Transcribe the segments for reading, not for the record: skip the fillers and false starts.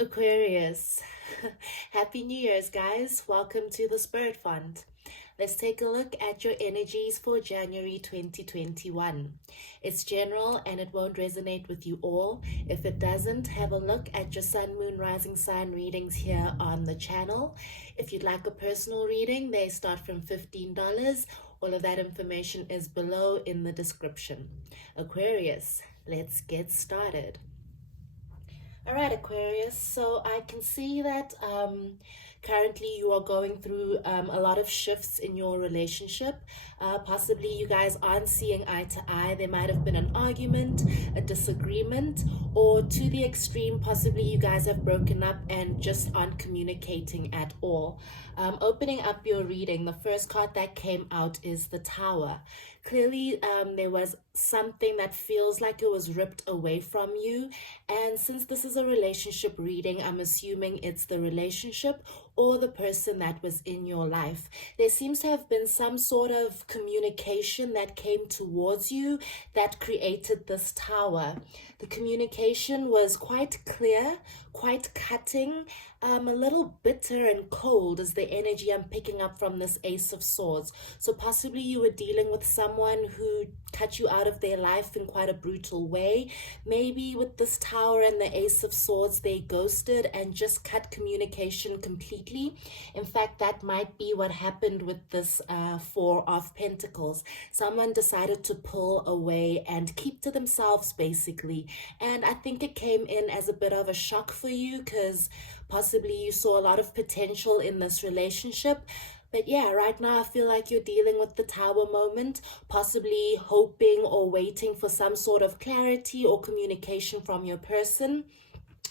Aquarius, Happy New Year's, guys. Welcome to the Spirit Fund. Let's take a look at your energies for January 2021. It's general and it won't resonate with you all. If it doesn't, have a look at your Sun, Moon, Rising Sign readings here on the channel. If you'd like a personal reading, they start from $15. All of that information is below in the description. Aquarius, let's get started. All right, Aquarius. So I can see that currently you are going through a lot of shifts in your relationship. Possibly you guys aren't seeing eye to eye. There might have been an argument, a disagreement, or to the extreme, possibly you guys have broken up and just aren't communicating at all. Opening up your reading, the first card that came out is the Tower. Clearly, there was something that feels like it was ripped away from you. And since this is a relationship reading, I'm assuming it's the relationship or the person that was in your life. There seems to have been some sort of communication that came towards you that created this tower. The communication was quite clear, quite cutting, a little bitter and cold is the energy I'm picking up from this Ace of Swords. So possibly you were dealing with someone who cut you out of their life in quite a brutal way. Maybe with this Tower and the Ace of Swords, they ghosted and just cut communication completely. In fact, that might be what happened with this Four of Pentacles. Someone decided to pull away and keep to themselves, basically. And I think it came in as a bit of a shock for you because possibly you saw a lot of potential in this relationship. But yeah, right now I feel like you're dealing with the Tower moment, possibly hoping or waiting for some sort of clarity or communication from your person.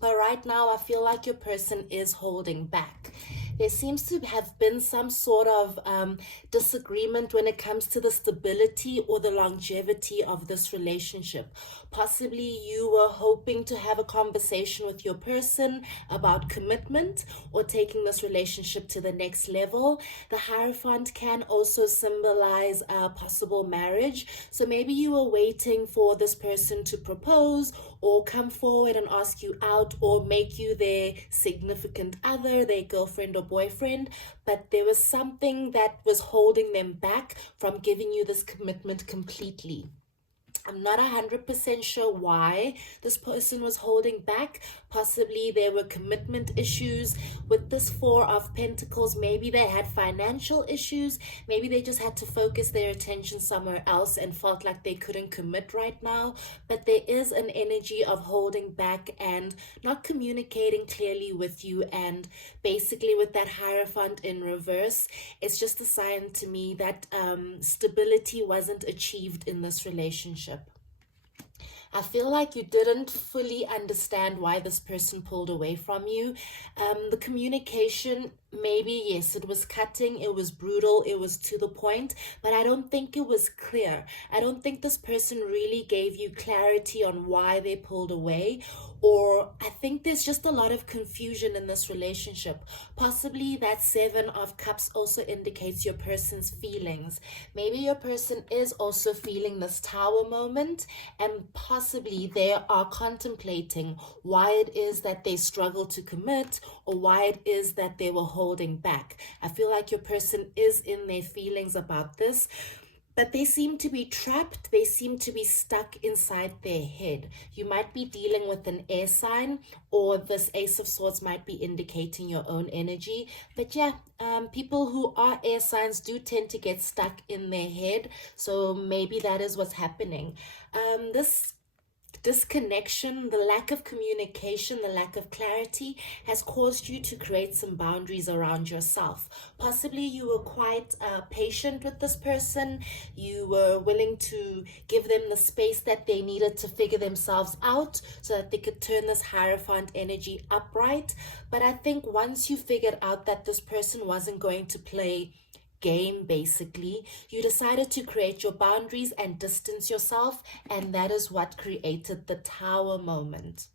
But right now I feel like your person is holding back. There seems to have been some sort of disagreement when it comes to the stability or the longevity of this relationship. Possibly you were hoping to have a conversation with your person about commitment or taking this relationship to the next level. The Hierophant can also symbolize a possible marriage. So maybe you were waiting for this person to propose or come forward and ask you out or make you their significant other, their girlfriend or boyfriend, but there was something that was holding them back from giving you this commitment completely. I'm not 100% sure why this person was holding back. Possibly there were commitment issues with this Four of Pentacles. Maybe they had financial issues. Maybe they just had to focus their attention somewhere else and felt like they couldn't commit right now. But there is an energy of holding back and not communicating clearly with you. And basically with that Hierophant in reverse, it's just a sign to me that stability wasn't achieved in this relationship. I feel like you didn't fully understand why this person pulled away from you. The communication, maybe, yes, it was cutting, it was brutal, it was to the point, but I don't think it was clear. I don't think this person really gave you clarity on why they pulled away, or I think there's just a lot of confusion in this relationship. Possibly that Seven of Cups also indicates your person's feelings. Maybe your person is also feeling this Tower moment, and possibly they are contemplating why it is that they struggle to commit or why it is that they were holding back. I feel like your person is in their feelings about this, but they seem to be trapped. They seem to be stuck inside their head. You might be dealing with an air sign, or this Ace of Swords might be indicating your own energy. But yeah, people who are air signs do tend to get stuck in their head. So maybe that is what's happening. This disconnection, the lack of communication, the lack of clarity has caused you to create some boundaries around yourself. Possibly you were quite patient with this person. You were willing to give them the space that they needed to figure themselves out so that they could turn this Hierophant energy upright. But I think once you figured out that this person wasn't going to play game, basically, you decided to create your boundaries and distance yourself, and that is what created the Tower moment.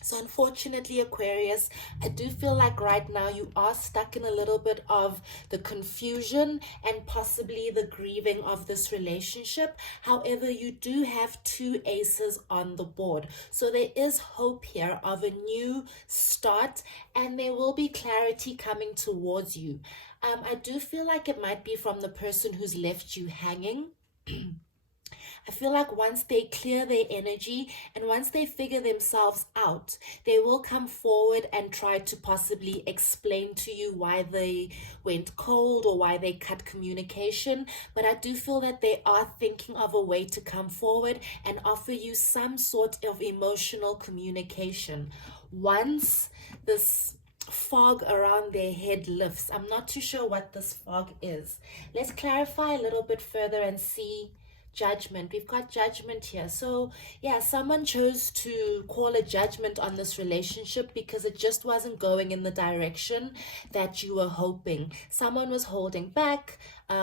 So unfortunately, Aquarius, I do feel like right now you are stuck in a little bit of the confusion and possibly the grieving of this relationship. However, you do have two aces on the board. So there is hope here of a new start, and there will be clarity coming towards you. I do feel like it might be from the person who's left you hanging. I feel like once they clear their energy and once they figure themselves out, they will come forward and try to possibly explain to you why they went cold or why they cut communication. But I do feel that they are thinking of a way to come forward and offer you some sort of emotional communication. Once this fog around their head lifts, I'm not too sure what this fog is. Let's clarify a little bit further and see. Judgment. We've got judgment here. So yeah, someone chose to call a judgment on this relationship because it just wasn't going in the direction that you were hoping. Someone was holding back,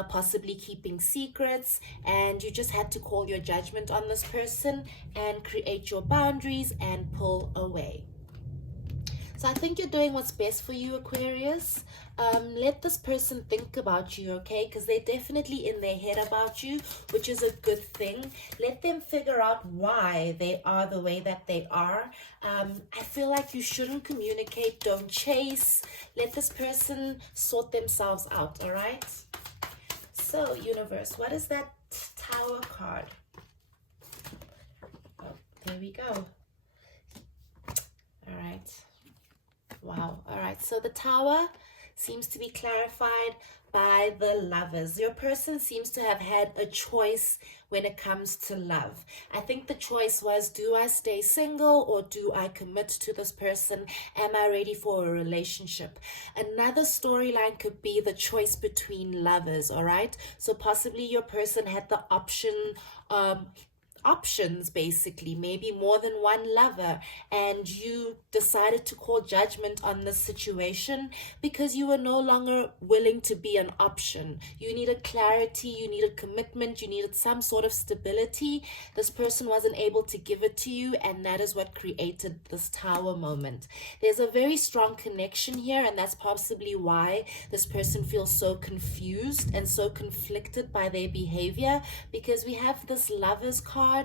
possibly keeping secrets, and you just had to call your judgment on this person and create your boundaries and pull away. So I think you're doing what's best for you, Aquarius. Let this person think about you, okay? Because they're definitely in their head about you, which is a good thing. Let them figure out why they are the way that they are. I feel like you shouldn't communicate. Don't chase. Let this person sort themselves out, all right? So, universe, what is that Tower card? Oh, there we go. All right. Wow. All right. So the Tower seems to be clarified by the Lovers. Your person seems to have had a choice when it comes to love. I think the choice was, do I stay single or do I commit to this person? Am I ready for a relationship? Another storyline could be the choice between lovers, all right? So possibly your person had the options, basically, maybe more than one lover, and you decided to call judgment on this situation because you were no longer willing to be an option. You needed clarity, you needed commitment, you needed some sort of stability. This person wasn't able to give it to you, and that is what created this Tower moment. There's a very strong connection here, and that's possibly why this person feels so confused and so conflicted by their behavior, because we have this Lovers card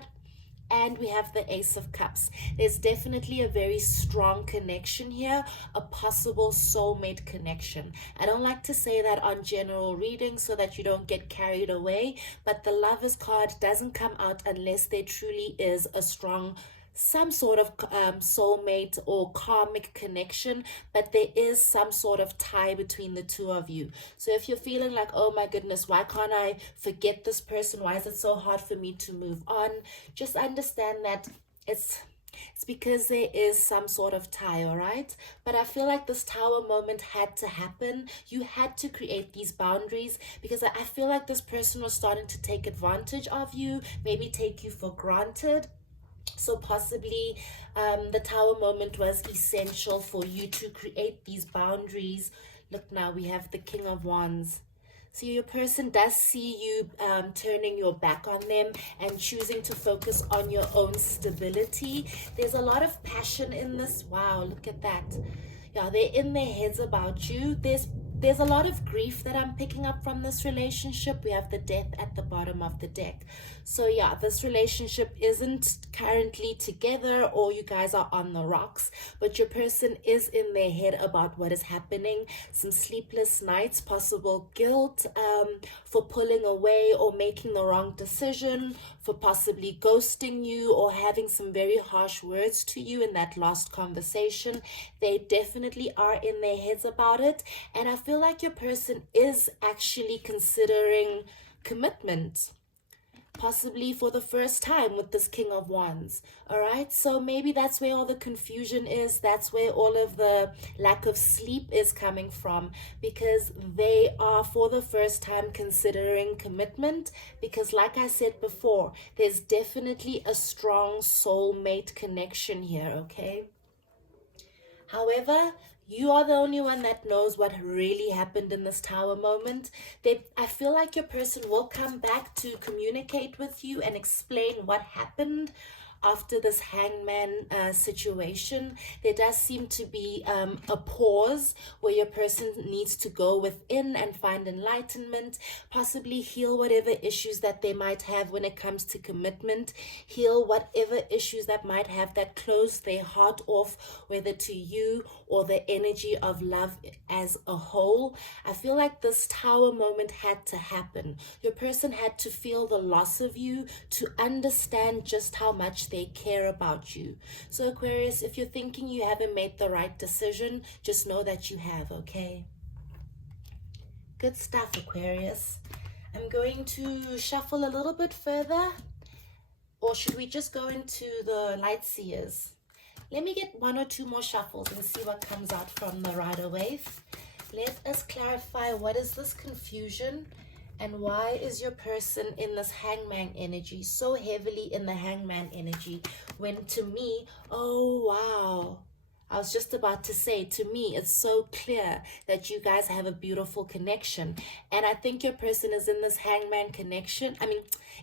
and we have the Ace of Cups. There's definitely a very strong connection here, a possible soulmate connection. I don't like to say that on general readings so that you don't get carried away, but the Lovers card doesn't come out unless there truly is a strong some sort of soulmate or karmic connection, but there is some sort of tie between the two of you. So if you're feeling like, oh my goodness, why can't I forget this person? Why is it so hard for me to move on? Just understand that it's because there is some sort of tie, all right? But I feel like this Tower moment had to happen. You had to create these boundaries because I feel like this person was starting to take advantage of you, maybe take you for granted. So possibly the Tower moment was essential for you to create these boundaries. Look, now we have the King of Wands. So your person does see you turning your back on them and choosing to focus on your own stability. There's a lot of passion in this. Wow, look at that. Yeah, they're in their heads about you. There's a lot of grief that I'm picking up from this relationship. We have the Death at the bottom of the deck. So yeah, this relationship isn't currently together or you guys are on the rocks, but your person is in their head about what is happening. Some sleepless nights, possible guilt for pulling away or making the wrong decision, for possibly ghosting you or having some very harsh words to you in that last conversation. They definitely are in their heads about it. And I feel like your person is actually considering commitment, possibly for the first time with this King of Wands. All right, so maybe that's where all the confusion is. That's where all of the lack of sleep is coming from, because they are for the first time considering commitment. Because like I said before, there's definitely a strong soulmate connection here, okay? However, you are the only one that knows what really happened in this Tower moment. I feel like your person will come back to communicate with you and explain what happened. after this hangman situation, there does seem to be a pause where your person needs to go within and find enlightenment, possibly heal whatever issues that they might have when it comes to commitment, heal whatever issues that might have that closed their heart off, whether to you or the energy of love as a whole. I feel like this tower moment had to happen. Your person had to feel the loss of you to understand just how much they care about you. So Aquarius, if you're thinking you haven't made the right decision, just know that you have, okay? Good stuff, Aquarius. I'm going to shuffle a little bit further, or should we just go into the light seers? Let me get 1 or 2 more shuffles and see what comes out from the Rider-Waite. Let us clarify, what is this confusion and why is your person in this hangman energy, so heavily in the hangman energy, when to me, oh wow, I was just about to say, to me, it's so clear that you guys have a beautiful connection. And I think your person is in this hangman connection.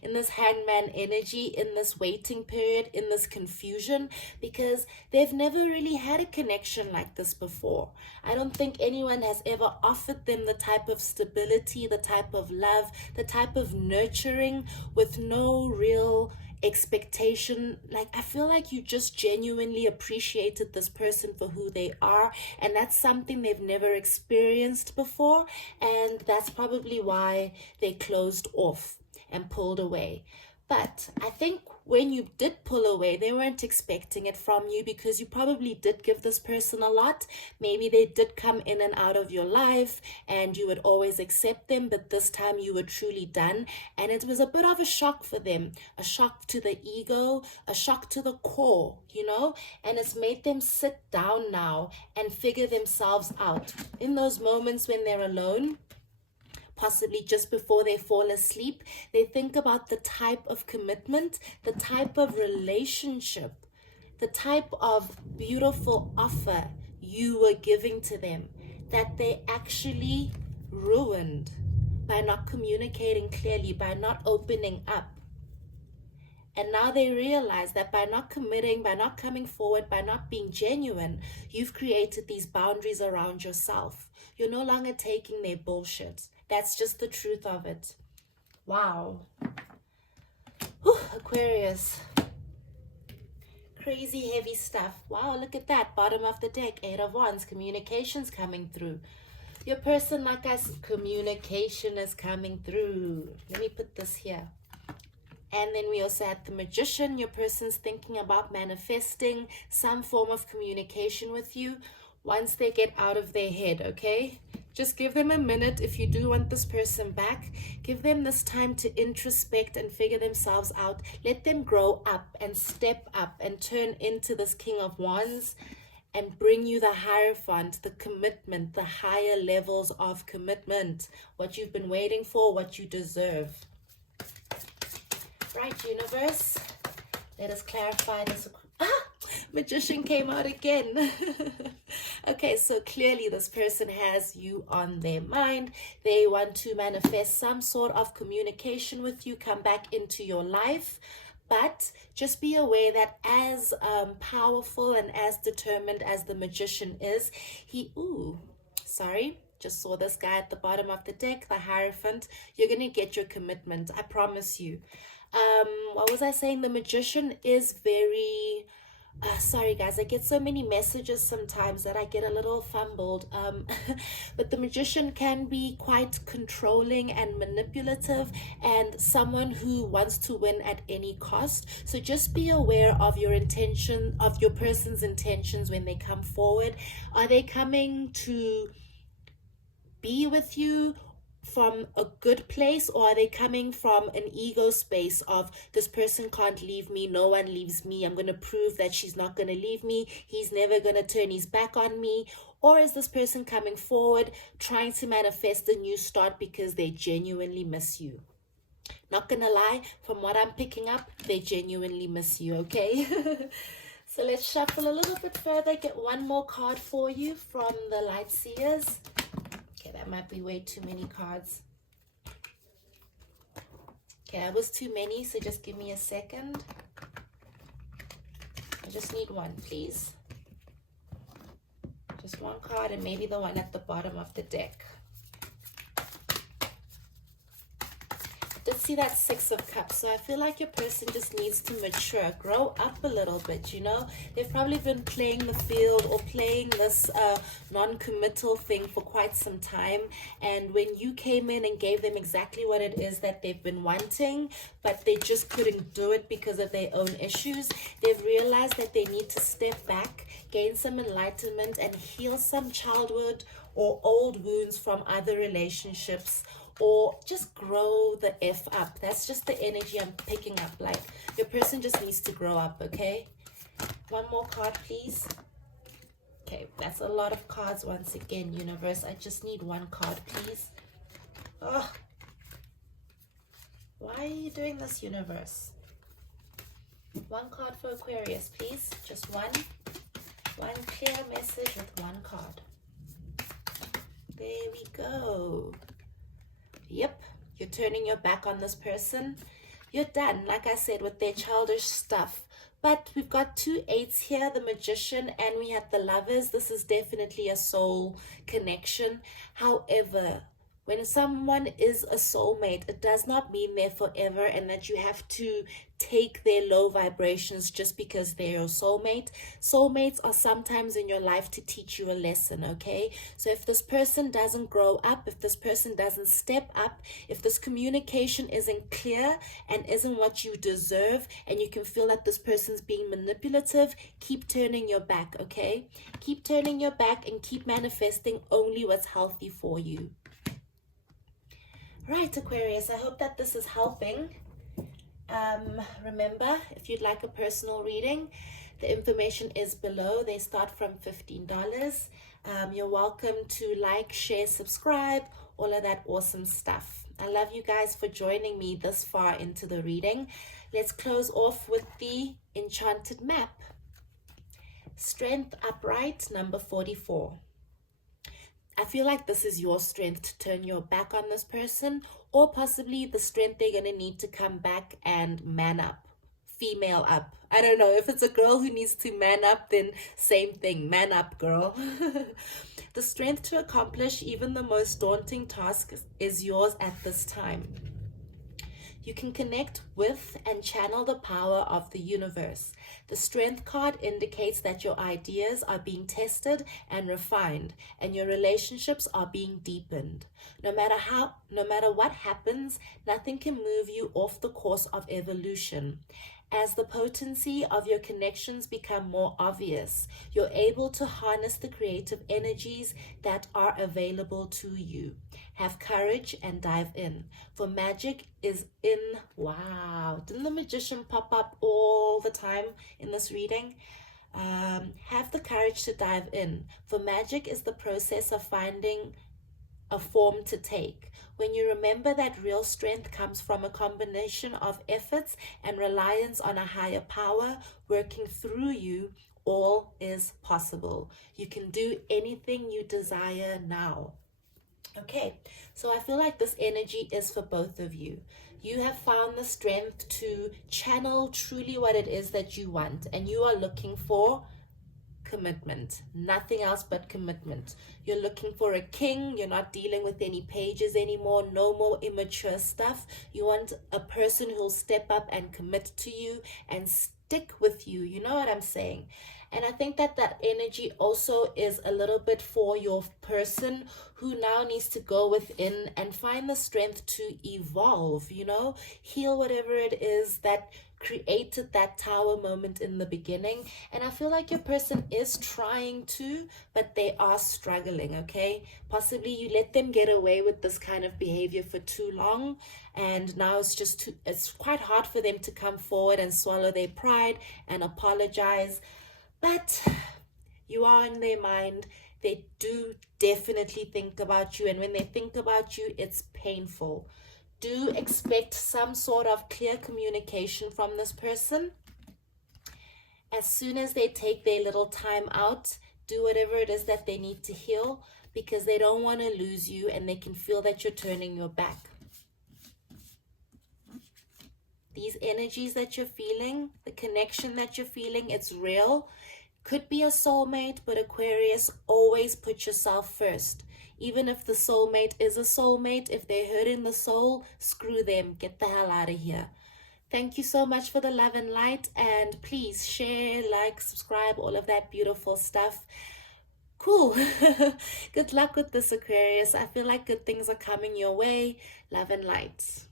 In this hangman energy, in this waiting period, in this confusion, because they've never really had a connection like this before. I don't think anyone has ever offered them the type of stability, the type of love, the type of nurturing with no real expectation. Like, I feel like you just genuinely appreciated this person for who they are, and that's something they've never experienced before, and that's probably why they closed off and pulled away. But I think when you did pull away, they weren't expecting it from you, because you probably did give this person a lot. Maybe they did come in and out of your life and you would always accept them, but this time you were truly done. And it was a bit of a shock for them, a shock to the ego, a shock to the core, you know, and it's made them sit down now and figure themselves out. In those moments when they're alone, possibly just before they fall asleep, they think about the type of commitment, the type of relationship, the type of beautiful offer you were giving to them that they actually ruined by not communicating clearly, by not opening up. And now they realize that by not committing, by not coming forward, by not being genuine, you've created these boundaries around yourself. You're no longer taking their bullshit. That's just the truth of it. Wow. Whew, Aquarius. Crazy heavy stuff. Wow, look at that. Bottom of the deck, 8 of Wands. Communication's coming through. Your person, like I said, communication is coming through. Let me put this here. And then we also had the Magician. Your person's thinking about manifesting some form of communication with you once they get out of their head, okay? Just give them a minute. If you do want this person back, give them this time to introspect and figure themselves out. Let them grow up and step up and turn into this King of Wands and bring you the Hierophant, the commitment, the higher levels of commitment, what you've been waiting for, what you deserve. Right, universe, let us clarify this. Magician came out again. Okay, so clearly this person has you on their mind. They want to manifest some sort of communication with you, come back into your life. But just be aware that as powerful and as determined as the Magician is, just saw this guy at the bottom of the deck, the Hierophant. You're going to get your commitment, I promise you. What was I saying? The Magician is very... sorry guys, I get so many messages sometimes that I get a little fumbled. But the Magician can be quite controlling and manipulative, and someone who wants to win at any cost. So just be aware of your intention, of your person's intentions when they come forward. Are they coming to be with you from a good place, or are they coming from an ego space of, this person can't leave me, no one leaves me, I'm going to prove that she's not going to leave me, he's never going to turn his back on me? Or is this person coming forward trying to manifest a new start because they genuinely miss you? Not gonna lie, from what I'm picking up, they genuinely miss you, okay? So let's shuffle a little bit further, get one more card for you from the Light Seers. That might be way too many cards. Okay, that was too many, so just give me a second. I just need one, please. Just one card, and maybe the one at the bottom of the deck. I did see that Six of Cups, so I feel like your person just needs to mature, grow up a little bit, you know. They've probably been playing the field or playing this non-committal thing for quite some time, and when you came in and gave them exactly what it is that they've been wanting, but they just couldn't do it because of their own issues, they've realized that they need to step back, gain some enlightenment, and heal some childhood or old wounds from other relationships, or just grow the F up. That's just the energy I'm picking up. Like, your person just needs to grow up, okay? One more card, please. Okay, that's a lot of cards once again, universe. I just need one card, please. Oh, why are you doing this, universe? One card for Aquarius, please. Just one. One clear message with one card. There we go. Yep, you're turning your back on this person. You're done, like I said, with their childish stuff. But we've got two eights here, the Magician, and we had the Lovers. This is definitely a soul connection. However, when someone is a soulmate, it does not mean they're forever and that you have to take their low vibrations just because they're your soulmate. Soulmates are sometimes in your life to teach you a lesson, okay? So if this person doesn't grow up, if this person doesn't step up, if this communication isn't clear and isn't what you deserve, and you can feel that this person's being manipulative, keep turning your back, okay? Keep turning your back and keep manifesting only what's healthy for you. Right, Aquarius, I hope that this is helping. Remember, if you'd like a personal reading, the information is below. They start from $15. You're welcome to like, share, subscribe, all of that awesome stuff. I love you guys for joining me this far into the reading. Let's close off with the enchanted map. Strength upright, number 44. I feel like this is your strength to turn your back on this person, or possibly the strength they're going to need to come back and man up, female up. I don't know. If it's a girl who needs to man up, then same thing, man up, girl. The strength to accomplish even the most daunting task is yours at this time. You can connect with and channel the power of the universe. The Strength card indicates that your ideas are being tested and refined, and your relationships are being deepened. No matter what happens, nothing can move you off the course of evolution. As the potency of your connections become more obvious, you're able to harness the creative energies that are available to you. Have courage and dive in, for magic is in. Wow, didn't the Magician pop up all the time in this reading? Have the courage to dive in, for magic is the process of finding a form to take. When you remember that real strength comes from a combination of efforts and reliance on a higher power working through you, all is possible. You can do anything you desire now. Okay, so I feel like this energy is for both of you. You have found the strength to channel truly what it is that you want, and you are looking for commitment, nothing else but commitment. You're looking for a king. You're not dealing with any pages anymore, no more immature stuff. You want a person who'll step up and commit to you and stick with you. You know what I'm saying? And I think that that energy also is a little bit for your person who now needs to go within and find the strength to evolve, you know, heal whatever it is that created that tower moment in the beginning. And I feel like your person is trying to, but they are struggling, okay? Possibly you let them get away with this kind of behavior for too long, and now it's quite hard for them to come forward and swallow their pride and apologize. But you are in their mind. They do definitely think about you, and when they think about you, it's painful. Do expect some sort of clear communication from this person. As soon as they take their little time out, do whatever it is that they need to heal, because they don't want to lose you and they can feel that you're turning your back. These energies that you're feeling, the connection that you're feeling, it's real. Could be a soulmate, but Aquarius, always put yourself first. Even if the soulmate is a soulmate, if they're hurting the soul, screw them. Get the hell out of here. Thank you so much for the love and light, and please share, like, subscribe, all of that beautiful stuff. Cool. Good luck with this, Aquarius. I feel like good things are coming your way. Love and light.